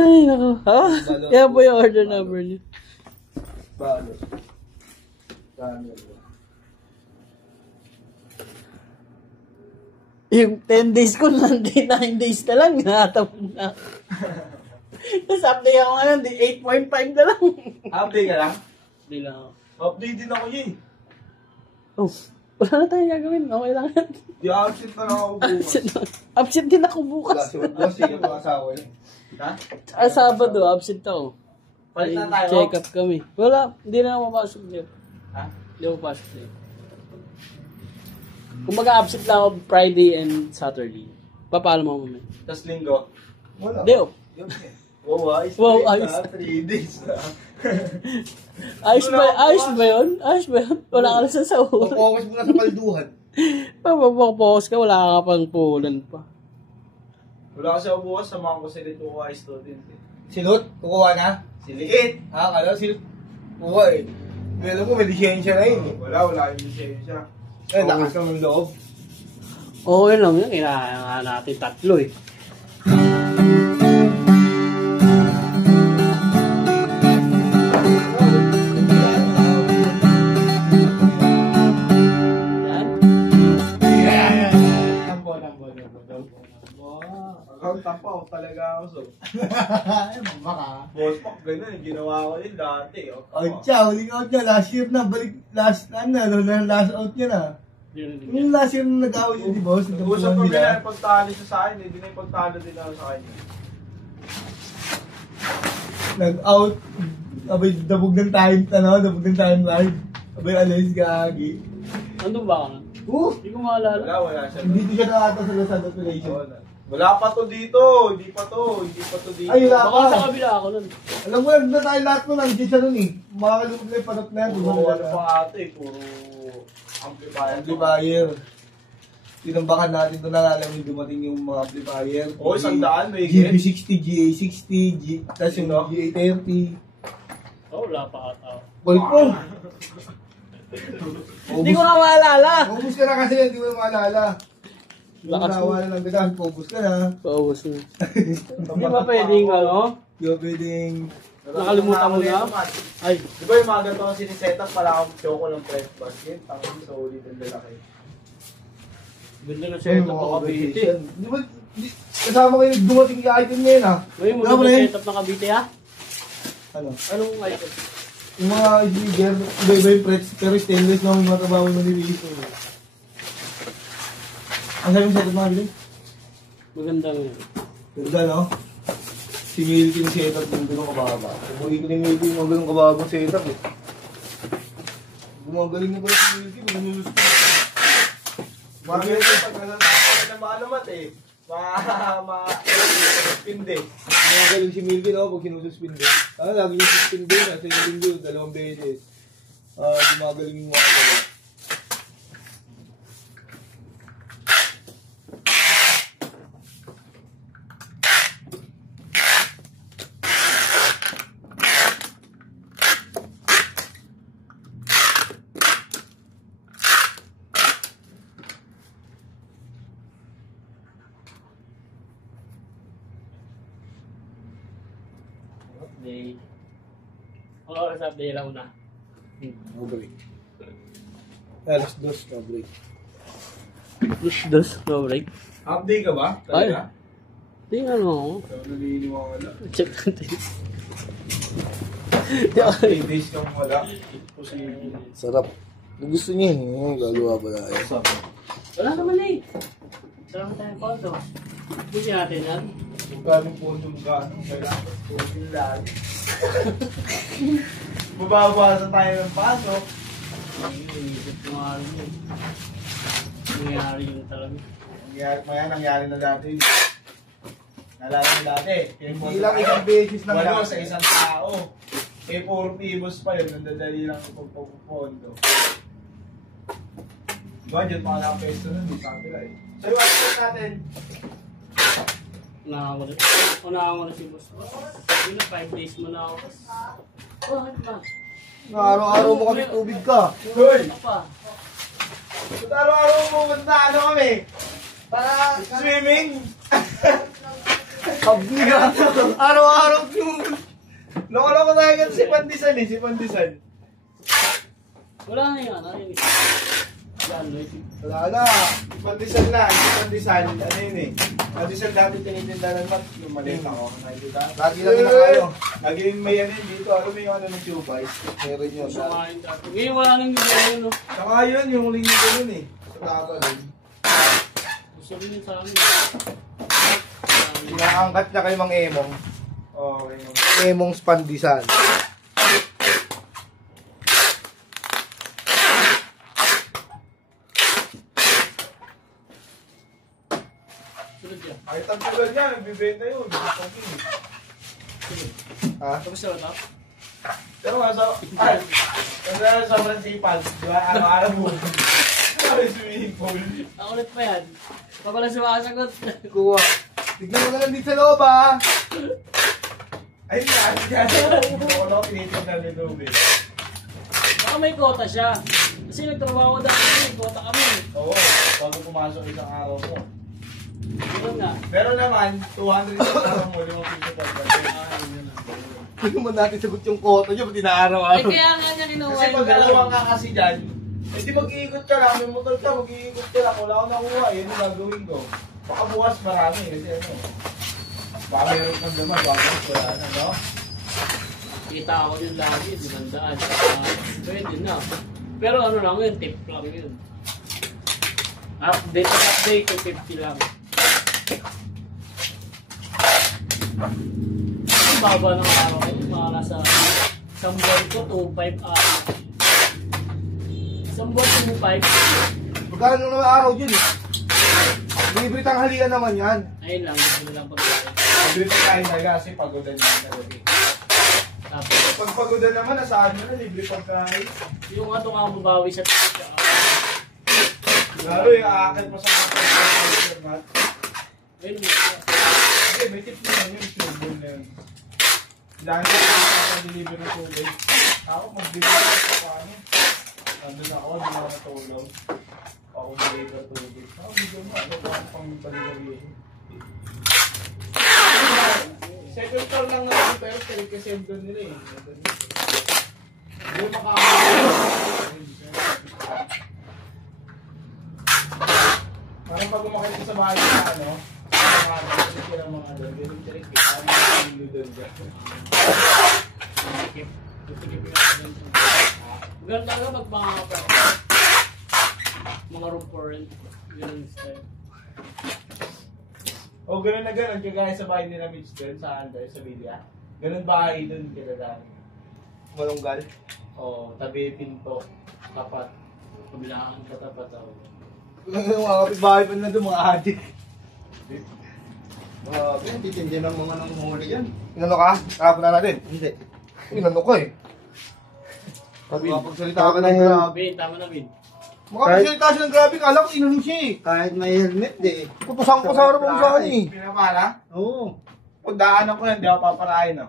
Ay, naku. Ha? Yan po yung order number niyo. Balot. Yung 10 days ko, 9 days na lang. Natapon na. Tapos update ako ngayon, 8.5 na lang. Update ka lang? Hindi lang ako. Update din ako yun. Oh, wala na tayong gagawin. Okay lang yan. Di absent na lang ako bukas. Absent din ako bukas. Bukas yung mga asawa yun. Ha? Sabado, absent ako. Palit na tayo. Check up kami. Wala, hindi na ako mapasok niyo. Ha? Hindi ako papasok niyo. Kung mag-absent lang ako Friday and Saturday. Papaalam mo mamaya. Tapos linggo? Wala. Hindi oh. Wow, ayos. Wow, ayos. 3 days na. Ayos ba yun? Ayos ba yun? Wala ka na sa sahur. Focus mo na sa palduhan. Pag-focus ka, wala ka pang pulan pa. Wala kasi ako bukas, samahan ko si Lit kukuha student eh. Si Lut? Kukuha na? Si Lit? Ha? Kala si Lut? Kukuha eh. Alam mo, may lisensya na yun eh. Wala yung lisensya. Eh, lakas ka ng loob. Oo, yun lang yun. Kailangan natin tatlo eh. Tapaw talaga ako so. Baka. Boss Pac, ganun yung ginawa ko yun dati. Out siya, huling out niya. Last year na, balik, last out niya na. Yung last year na nag-away niya, di ba? Nag-usap kami na yung pagtalo siya sa akin, hindi na yung pagtalo din ako sa kanya. Nag-out, abay, dabog ng time live. Abay, alis, gagi. Ano ba ka na? Hindi ko maalala. Wala siya. Dito siya nakata sa Lazada Operation. Wala pa to dito, hindi pa to dito. Ay, wala pa. Baka sa kabila ako nun. Alam mo, na tayo lahat mo, nandiyan siya nun eh. Makakalumag na yung panot na yan. Puro ano pa ate, puro amplifier. Tinambakan natin doon na alam yung dumating yung mga amplifier. Oo, 100 may GB60, GA60, tapos yung GA30. Oh, wala pa ata. Balik po! Hindi ko nga maalala. Paubos ka na kasi yan, hindi mo maalala. Nawa na lang kita, paubos ka na. Paubos na. Hindi ba pwedeng ano? Hindi ba pwedeng... Nakalimutan mo na? Ay. Di ba yung mga ganito ang sinisetup pala akong choco ng press basket? Tangan solid ang lalaki. Ganda na setup ng Cavite. Di ba, kasama kayo dumating yung item ngayon ha? May mo na setup ng Cavite ha? Ano? Anong item? Yung mga speaker, iba-iba yung press, pero stainless na yung mga trabaho na nililiso. Ang sabi yung setup mga bilhin? Maganda nga. Ganda no? Si Milky yung setup yung gano'ng kababa. Sabuhin ko ni Milky yung gano'ng kababang setup eh. Gumagaling na pala si Milky, magnunulos ko. Magaling yung pagkasasama ng maalamat eh. Pinde. Gumagaling si Milky no, pag sinususpinde. Lagi yung suspinde na, sa yung linggo, 2 beses. Gumagaling yung mga kababa. Day. Ang oras update lang na. No break. Alas 2, no break. No break. Update ka ba? Ay. Talaga? Tingnan mo. Ikaw naniniwala. Check natin. 3 days kang wala. Sarap. Gusto niya eh. Gagawa ba na eh. Wala naman eh. Sarap tayong kondo. Busi natin yan. Magkano po yung gano'n? Kailangan po yung lahat. Mababawasan tayo ng pasok. Iisip ko nga rin yun. Nangyari yun talaga. Nangyari na dati. Nalala mo dati. Hindi lang isang beses lang Walo dati. sa isang tao. Eh, puro pibos pa yun. Nandadali lang sa pagpapupondo. Budget mga nakapesto nun. Di sabi lang eh. So, yung update natin. Unahan ko na si boss. Yun na, 5 days mo na ako. Bakit ba? Araw-araw mo kami tubig ka. Hoy! Ano pa? Ba't araw-araw pumunta ano kami? Para swimming? Habli ka. Araw-araw Nagkakagan si Pandesal eh, si Pandesal. Wala na yun, ano yun. Wala na. Pandesal na. Si Pandesal, ano yun eh. Pandesal dati tinitinda ng mat. Yung maliit ako. Nakikita? Lagi lang na kayo. Lagi yung may ano yun dito. Ano may ano ng tube ice. Meron yun. Samahin dati. Ngayon wala nang gano'n, no? Saka yun, yung linya ganun eh. Sa tabalan. Gusto rin yun sa amin. Inaangkat niya kay Mang Emong. Okay. Emong Pandesal. Sunod yan. Kahit ang tagal niya, nagbibenta yun. Ha? Tapos na ba? Pero nga, kasi sobrang sipal. Di ba? Araw-araw mo. Sabi swimming pool. Ako ulit pa yan. Pa pala sumasagot. Kuha. Tignan mo na lang dito sa loob ha. Ay, hindi ko lang tinitignan ni Ruby. Baka may kota siya. Kasi nagtrabaho dati, may kota kami. Oo, bago pumasok isang araw mo. Yun na. Pero naman, 200 sa araw mo, 5 piso per person. Yun na. Hindi mo natin sagot yung kota niyo, pati Eh naaraw-araw. kaya nga niya kinuha Kasi pag dalawang ka kasi dyan, eh di mag-iikot ka lang, may motor ka, mag-iikot ka lang, wala akong nakuha, yun yung gagawin ko. Baka bukas marami, kasi ano, baka meron kang naman, baka wala na, no? Kita ako yun lagi, 500. Pwede na. Pero ano lang yun, tip lang yun. Update, 250 lang. Ang baba ng araw ko, mga nasa isang buwan ko, 2.5 araw. Isang buwan, 2.5. Magkano naman araw dyan eh? Libre tanghalian naman yan. Ayun lang, gusto na lang pagkain. Libre kain talaga kasi pagodan naman talaga. Tapos, Pag pagodan naman, nasaan nyo na, libre pagkain. yung nga itong mabawi sa tip. Lalo yung aakit pa sa mga Ayun, Hindi, may tip naman yun, sure na yun. Dahil sa deliver ng tubig. Ako, mag-deliver sa paano. Nandun ako, hindi ako natulog. Ako mag-deliver tubig. Ako, hindi mo, ano ba ang pang-delivery? Second floor lang naman, pero send doon nila eh. Hindi parang pag umakit ka sa bahay na ano, kasi sila mga doon, ganun direct eh, parang mga doon dyan. Ganun talaga pag mga room for rent. Ganun style. O ganun na ganun, kagaya sa bahay nila Mitch doon, sa Anday, sa Villa. Ganun bahay doon, kagaya. Malunggal. O, tabi pinto, tapat. Kabilaan katapat ako. Yung mga kapitbahay pa na doon, mga adik. Titindi ng mga nang huli yan. Inano ka? Kahapon na natin? Hindi. Inano ko eh. Makapagsalita ka ng grabe. Bin, tama na Bin. Makapagsalita siya ng grabe, kala ko inano siya eh. Kahit may helmet eh. Kutusan ko sa harap ang saan eh. Pinapala? Oo. Pag daanan ko yan, di ako paparahin, no?